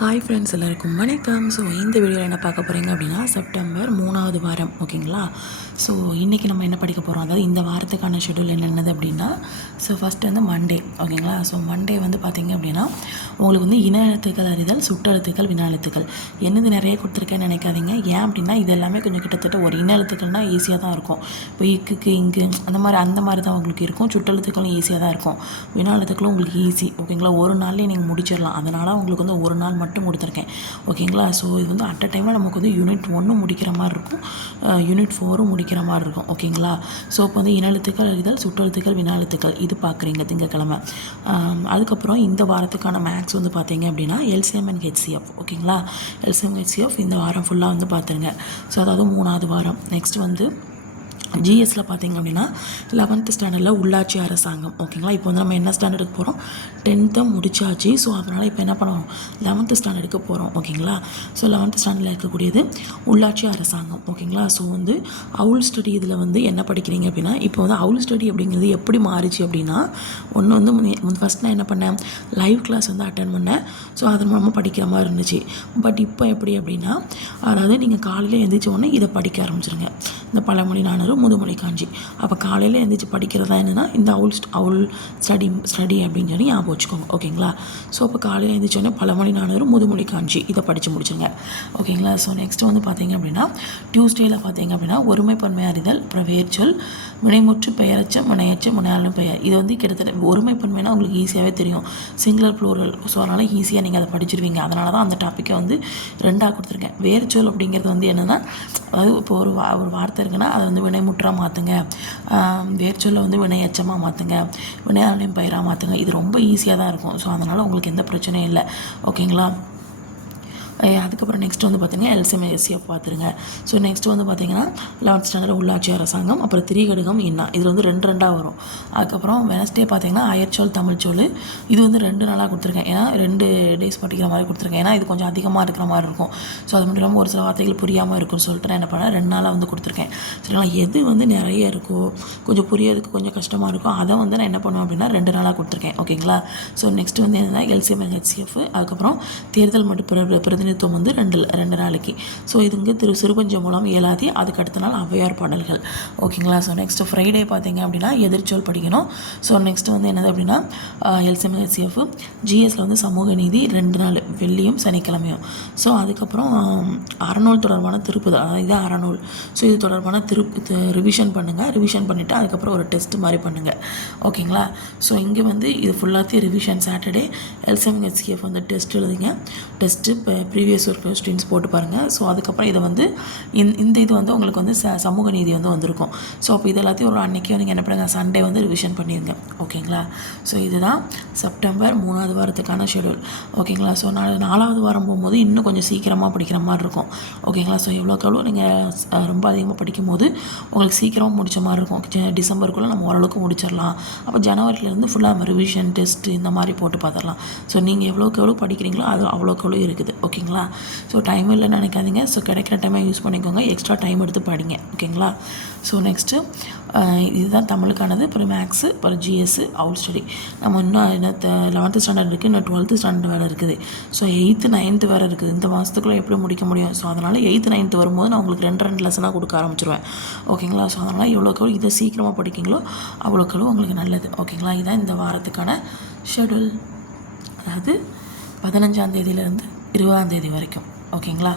Hi friends எல்லாருக்கும் வணக்கம். So இந்த வீடியோவில் என்ன பார்க்க போகிறீங்க அப்படின்னா செப்டம்பர் மூணாவது வாரம் ஓகேங்களா ஸோ இன்றைக்கி நம்ம என்ன படிக்க போகிறோம் அதாவது இந்த வாரத்துக்கான ஷெடியூல் என்னென்னது அப்படின்னா ஸோ ஃபஸ்ட் வந்து மண்டே ஓகேங்களா ஸோ மண்டே வந்து பார்த்திங்க அப்படின்னா உங்களுக்கு வந்து இன எழுத்துக்கள் அறிதல் சுட்டெழுத்துக்கள் வினா எழுத்துக்கள். என்னது நிறைய கொடுத்துருக்கேன்னு நினைக்காதீங்க. ஏன் அப்படின்னா இது எல்லாமே கொஞ்சம் கிட்டத்தட்ட ஒரு இன எழுத்துக்கள்னால் ஈஸியாக தான் இருக்கும். இப்போ இக்குக்கு இங்கு அந்த மாதிரி அந்த மாதிரி தான் உங்களுக்கு இருக்கும். சுட்டெழுத்துக்களும் ஈஸியாக தான் இருக்கும். வினா எழுத்துக்களும் உங்களுக்கு ஈஸி ஓகேங்களா ஒரு நாள்லேயே நீங்கள் முடிச்சிடலாம். அதனால் உங்களுக்கு வந்து ஒரு நாள் மட்டும் மட்டும் கொடுத்துருக்கேன். ஓகேங்களா? ஸோ இது வந்து அட் அ டைமில் நமக்கு வந்து யூனிட் ஒன்றும் முடிக்கிற மாதிரி இருக்கும். யூனிட் ஃபோரும் முடிக்கிற மாதிரி இருக்கும். ஓகேங்களா? ஸோ இப்போ வந்து இனழுத்துக்கள் அறிதல் சுற்றெழுத்துக்கள் வினாழுத்துக்கள் இது பார்க்குறீங்க திங்கக்கிழமை. அதுக்கப்புறம் இந்த வாரத்துக்கான மேக்ஸ் வந்து பார்த்தீங்க அப்படின்னா எல்சிஎம் அண்ட் ஹெச்சிஎஃப் ஓகேங்களா? எல்சிஎம் ஹெச்சிஎஃப் இந்த வாரம் ஃபுல்லாக வந்து பார்த்துருங்க. ஸோ அதாவது மூணாவது வாரம். நெக்ஸ்ட் வந்து ஜிஎஸ்சில் பார்த்திங்க அப்படின்னா லெவன்த்து ஸ்டாண்டர்டில் உள்ளாட்சி அரசாங்கம். ஓகேங்களா இப்போ வந்து நம்ம என்ன ஸ்டாண்டர்டுக்கு போகிறோம் டென்த்தை முடிச்சாச்சு. ஸோ அதனால் இப்போ என்ன பண்ணுவோம் லெவன்த்து ஸ்டாண்டர்டுக்கு போகிறோம் ஓகேங்களா ஸோ லெவன்த்து ஸ்டாண்டர்டில் இருக்கக்கூடியது உள்ளாட்சி அரசாங்கம். ஓகேங்களா ஸோ வந்து அவுல் ஸ்டடி இதில் வந்து என்ன படிக்கிறீங்க அப்படின்னா இப்போ வந்து அவுல் ஸ்டடி அப்படிங்கிறது எப்படி மாறிச்சு அப்படின்னா ஒன்று வந்து ஃபஸ்ட் நான் என்ன பண்ணேன்? லைவ் கிளாஸ் வந்து அட்டன் பண்ணேன். ஸோ அதன் மூலமாக படிக்கிற மாதிரி இருந்துச்சு. பட் இப்போ எப்படி அப்படின்னா அதாவது நீங்கள் காலையில் எழுந்திரிச்ச உடனே இதை படிக்க ஆரம்பிச்சிருங்க. இந்த பழமொழி நானூறு முதுமொழி காஞ்சி அப்போ காலையில் எழுந்திரிச்சு படிக்கிறதா என்னென்னா இந்த அவுல் ஸ்ட்- அவுல் ஸ்டடி ஸ்டடி அப்படின்னு சொல்லி ஞாபகம் வச்சுக்கோங்க. ஓகேங்களா ஸோ அப்போ காலையில் எழுந்திரிச்சோன்னே பல பழமொழி நானூறு முதுமொழி காஞ்சி இதை படித்து முடிச்சுங்க ஓகேங்களா ஸோ நெக்ஸ்ட் வந்து பார்த்தீங்க அப்படின்னா டியூஸ்டேயில் பார்த்தீங்க அப்படின்னா ஒருமை பன்மை அறிதல் அப்புறம் வேர்ச்சொல் வினைமுற்று பெயரச்ச வினையச்சம் வினையாளும் பெயர். இது வந்து கிட்டத்தட்ட ஒருமை பன்மைனா உங்களுக்கு ஈஸியாகவே தெரியும். சிங்குலர் ப்ளூரல் ஸோ அதனால் ஈஸியாக நீங்கள் அதை படிச்சிருவீங்க. அதனால தான் அந்த டாப்பிக்கை வந்து ரெண்டாக கொடுத்துருக்கேன். வேர்ச்சொல் அப்படிங்கிறது வந்து என்னென்னா அதாவது இப்போ ஒரு வா ஒரு வார்த்தை இருக்குன்னா அதை வந்து வினைமுற்றாக மாற்றுங்க வேர்ச்சொல்லை வந்து வினையச்சமாக மாற்றுங்க வினையாளையும் பயிராக மாற்றுங்க இது ரொம்ப ஈஸியாக தான் இருக்கும். ஸோ அதனால் உங்களுக்கு எந்த பிரச்சனையும் இல்லை. ஓகேங்களா அதுக்கப்புறம் நெக்ஸ்ட் வந்து பார்த்தீங்கன்னா எல்சிஎம்எஸ்சிஎஃப் பார்த்துருங்க ஸோ நெக்ஸ்ட் வந்து பார்த்தீங்கன்னா லெவன்த் ஸ்டாண்டர்ட் உள்ளாட்சி அரசாங்கம் அப்புறம் திரிகடுகம் இன்னா. இது வந்து ரெண்டு ரெண்டாக வரும். அதுக்கப்புறம் வெனஸ்டே பார்த்தீங்கன்னா அயற்சொல் தமிழ்ச்சொல். இது வந்து ரெண்டு நாளாக கொடுத்துருக்கேன். ஏன்னா ரெண்டு டேஸ் படிக்கிற மாதிரி கொடுத்துருக்கேன். ஏன்னா இது கொஞ்சம் அதிகமாக இருக்கிற மாதிரி இருக்கும். ஸோ அது மட்டும் இல்லாமல் ஒரு சில வார்த்தைகள் புரியாமல் இருக்கும்னு சொல்லிட்டு நான் என்ன பண்ணேன் ரெண்டு நாளாக வந்து கொடுத்துருக்கேன். சரிங்களா? எது வந்து நிறைய இருக்கோ கொஞ்சம் புரியறதுக்கு கொஞ்சம் கஷ்டமாக இருக்கும் அதை வந்து நான் என்ன பண்ணுவேன் அப்படின்னா ரெண்டு நாளாக கொடுத்துருக்கேன். ஓகேங்களா ஸோ நெக்ஸ்ட் வந்து என்னன்னா எல்சிஎம் ஹெச்சிஎஃப் அதுக்கப்புறம் தேர்தல் மற்றும் பிர- பிரதிநிதித்துவம் வந்து ரெண்டு ரெண்டு நாளைக்கு. ஸோ இதுங்க திரு சிறுபஞ்ச மூலம் இயலாதி. அதுக்கு அடுத்த நாள் ஔவையார் பாடல்கள். ஓகேங்களா ஸோ நெக்ஸ்ட் ஃப்ரைடே பார்த்தீங்க அப்படின்னா எதிர்ச்சொல் படிக்கணும். ஸோ நெக்ஸ்ட் வந்து என்னது அப்படின்னா எல்சிஎம் ஜிஎஸ்ல வந்து சமூக நீதி ரெண்டு நாள். வெள்ளியும் சனிக்கிழமையும். ஸோ அதுக்கப்புறம் அறநூல் தொடர்பான திருப்புதல் அதாவது இது அறநூல். ஸோ இது தொடர்பான திருப்பு ரிவிஷன் பண்ணுங்கள் ரிவிஷன் பண்ணிவிட்டு அதுக்கப்புறம் ஒரு டெஸ்ட் மாதிரி பண்ணுங்கள் ஓகேங்களா ஸோ இங்கே வந்து இது ஃபுல்லாத்தையும் ரிவிஷன் சாட்டர்டே எல்சிஎம் வந்து டெஸ்ட் எழுதுங்க. டெஸ்ட்டு இப்போ ப்ரீவியஸ் ஒரு கொஸ்டின்ஸ் போட்டு பாருங்கள் ஸோ அதுக்கப்புறம் இதை வந்து இந்த இந்த இது வந்து உங்களுக்கு வந்து ச சமூக நீதி வந்து வந்திருக்கும். ஸோ அப்போ இது எல்லாத்தையும் ஒரு அன்றைக்கி நீங்கள் என்ன பண்ணுங்கள் சண்டே வந்து ரிவிஷன் பண்ணிடுங்க ஓகேங்களா ஸோ இதுதான் செப்டம்பர் மூணாவது வாரத்துக்கான ஷெடியூல் ஓகேங்களா ஸோ நான் நாலாவது வாரம் போகும்போது இன்னும் கொஞ்சம் சீக்கிரமாக படிக்கிற மாதிரி இருக்கும். ஓகேங்களா ஸோ எவ்வளோக்கு எவ்வளோ நீங்கள் ரொம்ப அதிகமாக படிக்கும்போது உங்களுக்கு சீக்கிரமாக முடிச்ச மாதிரி இருக்கும். டிசம்பருக்குள்ளே நம்ம ஓரளவுக்கு முடிச்சிடலாம். அப்போ ஜனவரிலேருந்து ஃபுல்லாக நம்ம ரிவிஷன் டெஸ்ட் இந்த மாதிரி போட்டு பார்த்துடலாம். ஸோ நீங்கள் எவ்வளோக்கு எவ்வளோ படிக்கிறீங்களோ அது அவ்வளோக்கு எவ்வளோ இருக்குது. ஓகேங்களா ஓகேங்களா? ஸோ டைம் இல்லைன்னு நினைக்காதீங்க. ஸோ கிடைக்கிற டைமை யூஸ் பண்ணிக்கோங்க. எக்ஸ்ட்ரா டைம் எடுத்து படிங்க. ஓகேங்களா? ஸோ நெக்ஸ்ட்டு இதுதான் தமிழுக்கானது. அப்புறம் மேக்ஸு அப்புறம் ஜிஎஸ்ஸு அவுட் ஸ்டடி நம்ம இன்னும் என்ன லெவன்த்து ஸ்டாண்டர்ட் இருக்குது இன்னும் டுவெல்த்து ஸ்டாண்டர்ட் வேறு இருக்குது. ஸோ எயித்து நைன்த்து வேறு இருக்குது. இந்த மாதத்துக்குள்ளே எப்படி முடிக்க முடியும்? ஸோ அதனால் எயித்து நைன்த்து வரும்போது நான் உங்களுக்கு ரெண்டு ரெண்டு லெசனாக கொடுக்க ஆரம்பிச்சிருவேன். ஓகேங்களா? ஸோ அதனால் எவ்வளோக்கு எவ்வளோ இதை சீக்கிரமாக படிக்கிங்களோ அவ்வளோக்கு உங்களுக்கு நல்லது. ஓகேங்களா? இதுதான் இந்த வாரத்துக்கான ஷெடியூல் அதாவது பதினஞ்சாம் தேதியிலேருந்து இருபதாம் தேதி வரைக்கும். ஓகேங்களா?